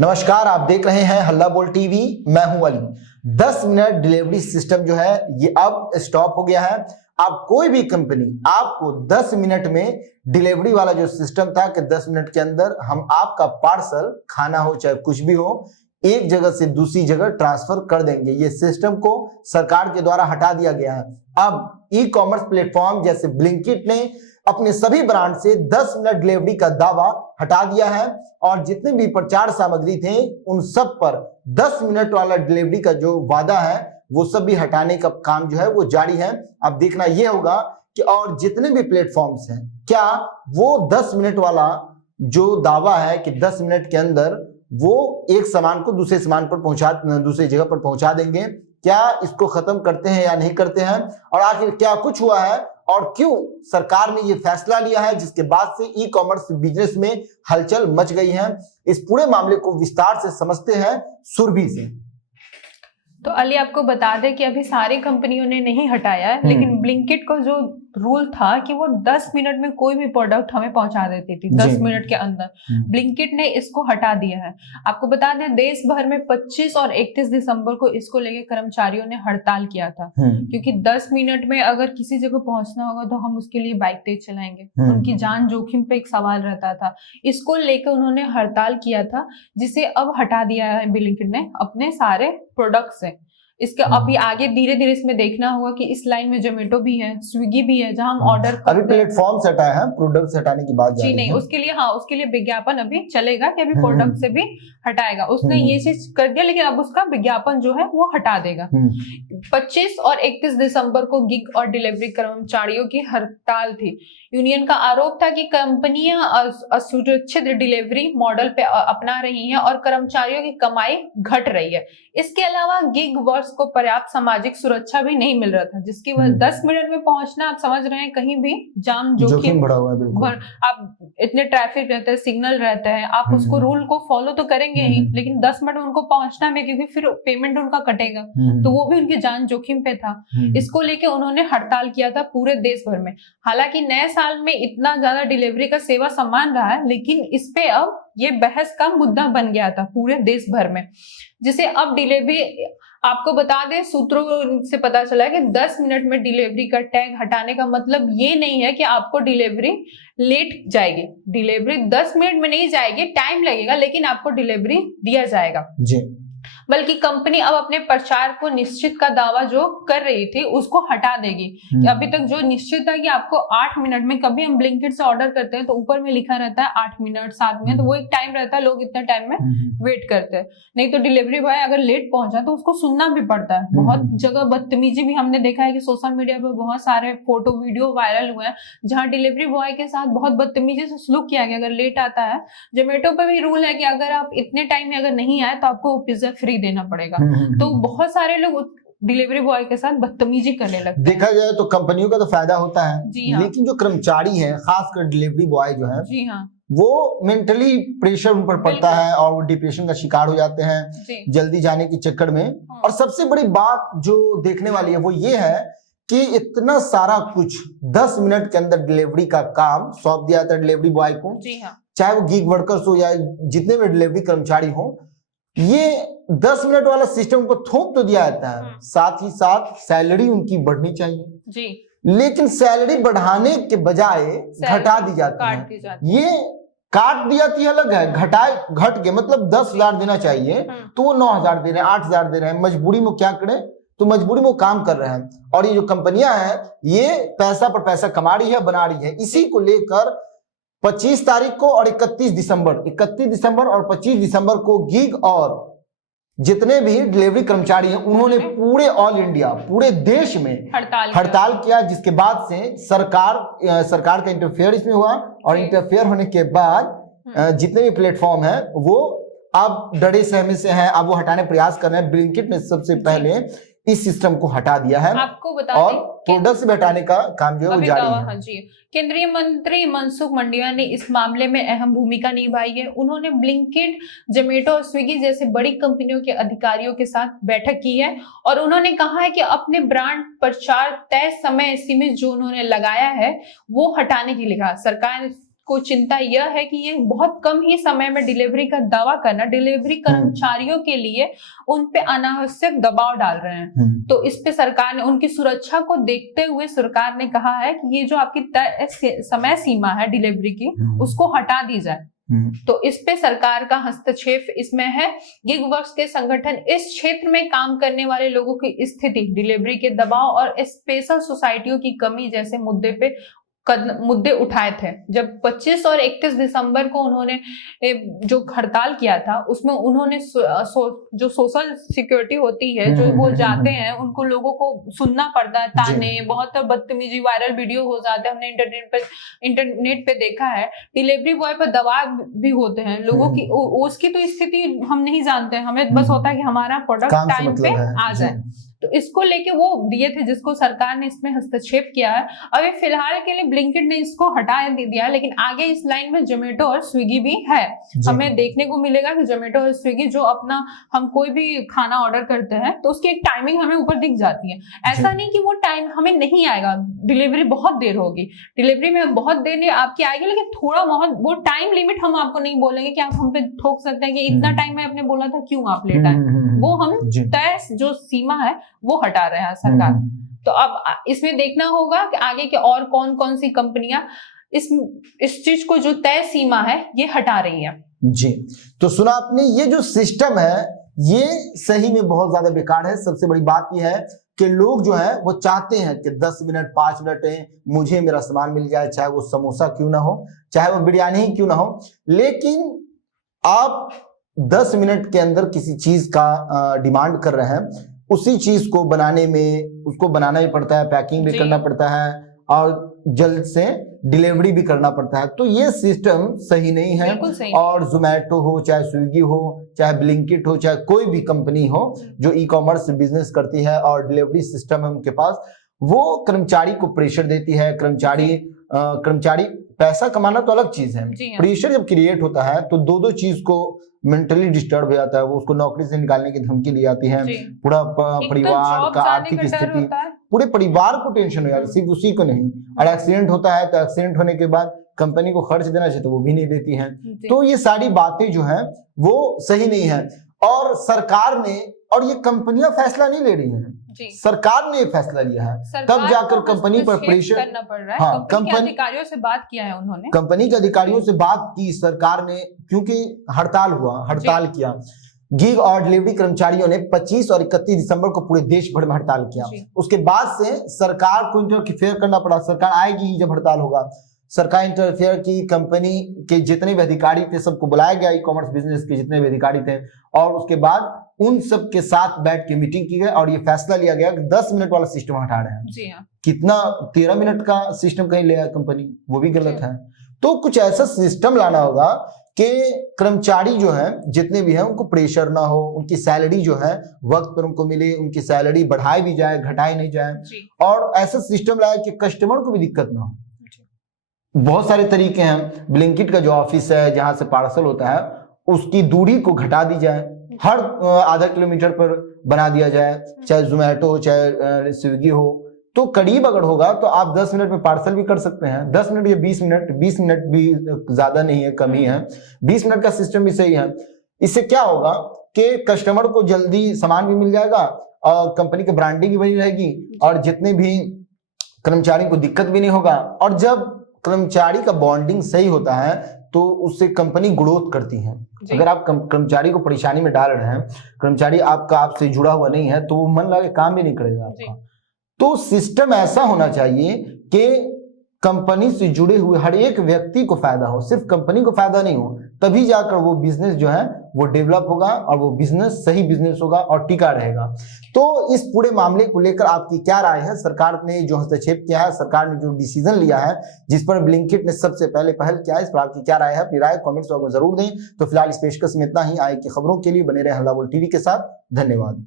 नमस्कार, आप देख रहे हैं हल्ला बोल टीवी। मैं हूं अली। 10 मिनट डिलीवरी सिस्टम जो है ये अब स्टॉप हो गया है। अब कोई भी कंपनी आपको 10 मिनट में डिलीवरी वाला जो सिस्टम था कि 10 मिनट के अंदर हम आपका पार्सल, खाना हो चाहे कुछ भी हो, एक जगह से दूसरी जगह ट्रांसफर कर देंगे, ये सिस्टम को सरकार के द्वारा हटा दिया गया है। अब ई कॉमर्स प्लेटफॉर्म जैसे ब्लिंकिट ने अपने सभी ब्रांड से 10 मिनट डिलीवरी का दावा हटा दिया है और जितने भी प्रचार सामग्री थे उन सब पर 10 मिनट वाला डिलीवरी का जो वादा है वो सब भी हटाने का काम जो है वो जारी है। अब देखना यह होगा कि और जितने भी प्लेटफॉर्म्स हैं क्या वो 10 मिनट वाला जो दावा है कि 10 मिनट के अंदर वो एक सामान को दूसरे सामान पर दूसरी जगह पर पहुंचा देंगे, क्या इसको खत्म करते हैं या नहीं करते हैं, और आखिर क्या कुछ हुआ है और क्यों सरकार ने ये फैसला लिया है जिसके बाद से ई कॉमर्स बिजनेस में हलचल मच गई है। इस पूरे मामले को विस्तार से समझते हैं सुरभि से। तो अली आपको बता दें कि अभी सारी कंपनियों ने नहीं हटाया है, लेकिन ब्लिंकिट को जो रूल था कि वो 10 मिनट में कोई भी प्रोडक्ट हमें पहुंचा देती थी, 10 मिनट के अंदर, ब्लिंकिट ने इसको हटा दिया है। आपको बता दें देश भर में 25 और 31 दिसंबर को इसको लेके कर्मचारियों ने हड़ताल किया था, क्योंकि 10 मिनट में अगर किसी जगह पहुंचना होगा तो हम उसके लिए बाइक तेज चलाएंगे, उनकी जान जोखिम पे एक सवाल रहता था। इसको लेकर उन्होंने हड़ताल किया था, जिसे अब हटा दिया है ब्लिंकिट ने अपने सारे प्रोडक्ट से। इसके अभी आगे धीरे धीरे इसमें देखना होगा कि इस लाइन में जोमेटो भी है, स्विगी भी है, जहां हम ऑर्डर अभी प्लेटफॉर्म से हटाया है, प्रोडक्ट से हटाने की बात जी नहीं, उसके लिए उसके लिए विज्ञापन अभी चलेगा कि अभी प्रोडक्ट से भी हटाएगा। उसने ये चीज कर दिया, लेकिन अब उसका विज्ञापन जो है वो हटा देगा। 25 और 31 दिसंबर को गिग और डिलीवरी कर्मचारियों की हड़ताल थी। यूनियन का आरोप था कि कंपनियां असुरक्षित डिलीवरी मॉडल पे अपना रही हैं और कर्मचारियों की कमाई घट रही है। इसके अलावा गिग वर्क्स को पर्याप्त सामाजिक सुरक्षा भी नहीं मिल रहा था, जिसकी वजह 10 मिनट में पहुंचना, आप समझ रहे हैं, कहीं भी जाम जोखिम बढ़ा हुआ है। बिल्कुल, आप इतने ट्रैफिक रहते हैं, सिग्नल रहता है, आप उसको रूल को फॉलो तो करेंगे ही, लेकिन 10 मिनट उनको पहुंचना में, क्योंकि फिर पेमेंट उनका कटेगा, तो वो भी उनकी जान जोखिम पे था। इसको लेके उन्होंने हड़ताल किया था पूरे देश भर में। हालांकि नए साल में इतना ज्यादा डिलीवरी का सेवा सम्मान रहा है, लेकिन इस पे अब ये बहस का मुद्दा बन गया था पूरे देश भर में, जिसे अब डिलीवरी, आपको बता दें सूत्रों से पता चला है कि 10 मिनट में डिलीवरी का टैग हटाने का मतलब ये नहीं है कि आपको डिलीवरी लेट जाएगी। डिलीवरी 10 मिनट में नहीं जाएगी, टाइम लगेगा, लेकिन आपको डिलीवरी दिया जाएगा जी। बल्कि कंपनी अब अपने प्रचार को निश्चित का दावा जो कर रही थी उसको हटा देगी। अभी तक जो निश्चित था कि आपको 8 मिनट में, कभी हम ब्लिंकिट से ऑर्डर करते हैं तो ऊपर में लिखा रहता है 8 मिनट 7 मिनट, तो वो एक टाइम रहता है, लोग इतना टाइम में वेट करते हैं। नहीं तो डिलीवरी बॉय अगर लेट पहुंचा तो उसको सुनना भी पड़ता है। बहुत जगह बदतमीजी भी हमने देखा है कि सोशल मीडिया पर बहुत सारे फोटो वीडियो वायरल हुए हैं जहाँ डिलीवरी बॉय के साथ बहुत बदतमीजी से सलूक किया गया अगर लेट आता है। जोमेटो पे भी रूल है कि अगर आप इतने टाइम में अगर नहीं आए तो आपको पिज्जा फ्री देना पड़ेगा। तो बहुत सारे लोग डिलीवरी बॉय के साथ बदतमीजी करने लगते हैं। देखा जाए तो कंपनियों का तो फायदा होता है, लेकिन जो कर्मचारी है, खासकर डिलीवरी बॉय जो है, जी हाँ, वो मेंटली प्रेशर उन पर पड़ता है और वो डिप्रेशन का शिकार हो जाते हैं जल्दी जाने के चक्कर में। और सबसे बड़ी बात जो देखने वाली है वो ये है कि इतना सारा कुछ 10 मिनट के अंदर डिलीवरी का काम सौंप दिया था डिलीवरी बॉय को। जी हाँ, चाहे वो गिग वर्कर्स हो या जितने भी डिलीवरी कर्मचारी हो, ये 10 मिनट वाला सिस्टम को थोप तो दिया जाता है, साथ ही साथ सैलरी उनकी बढ़नी चाहिए जी, लेकिन सैलरी बढ़ाने के बजाय घटा दी जाती है। ये काट दिया थी अलग है, घट के मतलब 10,000 देना चाहिए तो वो 9,000 दे रहे हैं, 8,000 दे रहे हैं। मजबूरी में क्या करें, तो मजबूरी में काम कर रहे हैं। और ये जो कंपनियां हैं ये पैसा पर पैसा कमा रही है, बना रही है। इसी को लेकर 25 तारीख को और 31 दिसंबर और 25 दिसंबर को गिग और जितने भी डिलीवरी कर्मचारी हैं उन्होंने पूरे ऑल इंडिया, पूरे देश में हड़ताल किया, जिसके बाद से सरकार का इंटरफेयर इसमें हुआ। और इंटरफेयर होने के बाद जितने भी प्लेटफॉर्म हैं वो अब डरे सहमे से हैं, अब वो हटाने प्रयास कर रहे हैं। ब्लिंकिट ने सबसे पहले इस सिस्टम को हटा दिया है, आपको बता और प्रोडक्ट से हटाने का काम जो है वो जारी है। हाँ जी, केंद्रीय मंत्री मनसुख मंडाविया ने इस मामले में अहम भूमिका निभाई है। उन्होंने ब्लिंकिट, जोमेटो और स्विगी जैसे बड़ी कंपनियों के अधिकारियों के साथ बैठक की है और उन्होंने कहा है कि अपने ब्रांड प्रचार तय समय सीमित जो उन्होंने लगाया है वो हटाने के लिए कहा। सरकार को चिंता यह है कि ये बहुत कम ही समय में डिलीवरी का दावा करना डिलीवरी कर्मचारियों के लिए उन पे अनावश्यक दबाव डाल रहे हैं। तो इस पे सरकार ने उनकी सुरक्षा को देखते हुए सरकार ने कहा है कि ये जो आपकी तय समय सीमा है डिलीवरी की उसको हटा दी जाए। तो इस पे सरकार का हस्तक्षेप इसमें है। गिग वर्क्स के संगठन इस क्षेत्र में काम करने वाले लोगों की स्थिति, डिलीवरी के दबाव और स्पेशल सोसाइटियों की कमी जैसे मुद्दे उठाए थे। जब 25 और 31 दिसंबर को उन्होंने जो हड़ताल किया था उसमें उन्होंने जो सोशल सिक्योरिटी होती है जो वो जाते हैं उनको लोगों को सुनना पड़ता है ताने, बहुत बदतमीजी, वायरल वीडियो हो जाते हैं। हमने इंटरनेट पे देखा है। डिलीवरी बॉय पर दबाव भी होते हैं लोगों की, उसकी तो स्थिति हम नहीं जानते हैं, हमें बस होता है कि हमारा प्रोडक्ट टाइम पे आ जाए। तो इसको लेके वो दिए थे जिसको सरकार ने इसमें हस्तक्षेप किया है। अभी फिलहाल के लिए ब्लिंकिट ने इसको हटा दिया है, लेकिन आगे इस लाइन में जोमेटो और स्विगी भी है। हमें देखने को मिलेगा कि जोमेटो और स्विगी जो अपना हम कोई भी खाना ऑर्डर करते हैं तो उसकी एक टाइमिंग हमें ऊपर दिख जाती है। ऐसा नहीं कि वो टाइम हमें नहीं आएगा, डिलीवरी बहुत देर होगी, डिलीवरी में बहुत देर आपकी आएगी, लेकिन थोड़ा बहुत वो टाइम लिमिट हम आपको नहीं बोलेंगे कि आप हम पे ठोक सकते हैं कि इतना टाइम में आपने बोला था, क्यों आप लेट आए। वो हम तय जो सीमा है वो हटा रहे हैं सरकार। तो अब इसमें देखना होगा कि आगे के और कौन कौन सी कंपनियां इस चीज को जो तय सीमा है ये हटा रही है। जी, तो सुना आपने, ये जो सिस्टम है ये सही में बहुत ज्यादा बेकार है। सबसे बड़ी बात यह है कि लोग जो है वो चाहते हैं कि 10 मिनट 5 मिनट में मुझे मेरा सामान मिल जाए, चाहे वो समोसा क्यों ना हो, चाहे वो बिरयानी ही क्यों ना हो। लेकिन आप 10 मिनट के अंदर किसी चीज का डिमांड कर रहे हैं, उसी चीज को बनाने में उसको बनाना भी पड़ता है, पैकिंग भी करना पड़ता है और जल्द से डिलीवरी भी करना पड़ता है। तो ये सिस्टम सही नहीं है। और जोमेटो हो, चाहे स्विगी हो, चाहे ब्लिंकिट हो, चाहे कोई भी कंपनी हो जो ई कॉमर्स बिजनेस करती है और डिलीवरी सिस्टम है उनके पास, वो कर्मचारी को प्रेशर देती है। कर्मचारी पैसा कमाना तो अलग चीज है, प्रेशर जब क्रिएट होता है तो दो चीज को मेंटली डिस्टर्ब हो जाता है। वो उसको नौकरी से निकालने की धमकी दी जाती है, पूरा परिवार का आर्थिक स्थिति, पूरे परिवार को टेंशन हो जाता है, सिर्फ उसी को नहीं। और एक्सीडेंट होता है तो एक्सीडेंट होने के बाद कंपनी को खर्च देना चाहिए तो वो भी नहीं देती है। तो ये सारी बातें जो है वो सही नहीं है। और सरकार ने, और ये कंपनियां फैसला नहीं ले रही हैं, सरकार ने फैसला लिया है, तब जाकर कंपनी पर प्रेशर करना पड़ रहा है। हाँ, कंपनी के अधिकारियों से बात किया है उन्होंने, कंपनी के अधिकारियों से बात की सरकार ने, क्योंकि हड़ताल किया। गिग और डिलीवरी कर्मचारियों ने 25 और 31 दिसंबर को पूरे देश भर में हड़ताल किया। उसके बाद से सरकार को इंटरफेयर करना पड़ा। सरकार आएगी जब हड़ताल होगा, सरकार इंटरफेयर की, कंपनी के जितने भी अधिकारी थे सबको बुलाया गया, ई कॉमर्स बिजनेस के जितने भी अधिकारी थे, और उसके बाद उन सब के साथ बैठ के मीटिंग की गई और ये फैसला लिया गया कि 10 मिनट वाला सिस्टम हटा रहे हैं। जी हाँ। कितना 13 मिनट का सिस्टम कहीं ले आया कंपनी, वो भी गलत है। तो कुछ ऐसा सिस्टम लाना होगा कि कर्मचारी जो है जितने भी हैं उनको प्रेशर ना हो, उनकी सैलरी जो है वक्त पर उनको मिले, उनकी सैलरी बढ़ाई भी जाए, घटाई नहीं जाए, और ऐसा सिस्टम लाए कि कस्टमर को भी दिक्कत ना हो। बहुत सारे तरीके हैं। ब्लिंकिट का जो ऑफिस है जहां से पार्सल होता है उसकी दूरी को घटा दी जाए, हर आधा किलोमीटर पर बना दिया जाए, चाहे जोमेटो हो चाहे स्विगी हो। तो करीब अगर होगा तो आप 10 मिनट में पार्सल भी कर सकते हैं। 10 मिनट या 20 मिनट भी ज्यादा नहीं है, कम ही है। 20 मिनट का सिस्टम भी सही है। इससे क्या होगा कि कस्टमर को जल्दी सामान भी मिल जाएगा और कंपनी की ब्रांडिंग भी बनी रहेगी और जितने भी कर्मचारी को दिक्कत भी नहीं होगा। और जब कर्मचारी का बॉन्डिंग सही होता है तो उससे कंपनी ग्रोथ करती है। अगर आप कर्मचारी को परेशानी में डाल रहे हैं, कर्मचारी आपसे जुड़ा हुआ नहीं है, तो वो मन लगा काम भी नहीं करेगा आपका। तो सिस्टम ऐसा होना चाहिए कि कंपनी से जुड़े हुए हर एक व्यक्ति को फायदा हो, सिर्फ कंपनी को फायदा नहीं हो, तभी जाकर वो बिजनेस जो है वो डेवलप होगा और वो बिजनेस सही बिजनेस होगा और टिका रहेगा। तो इस पूरे मामले को लेकर आपकी क्या राय है? सरकार ने जो हस्तक्षेप किया है, सरकार ने जो डिसीजन लिया है, जिस पर ब्लिंकिट ने सबसे पहले पहल किया है, इस पर आपकी क्या राय है? अपनी राय कमेंट्स में जरूर दें। तो फिलहाल इस पेशकश में इतना ही। आगे की खबरों के लिए बने रहे हल्ला बोल टीवी के साथ। धन्यवाद।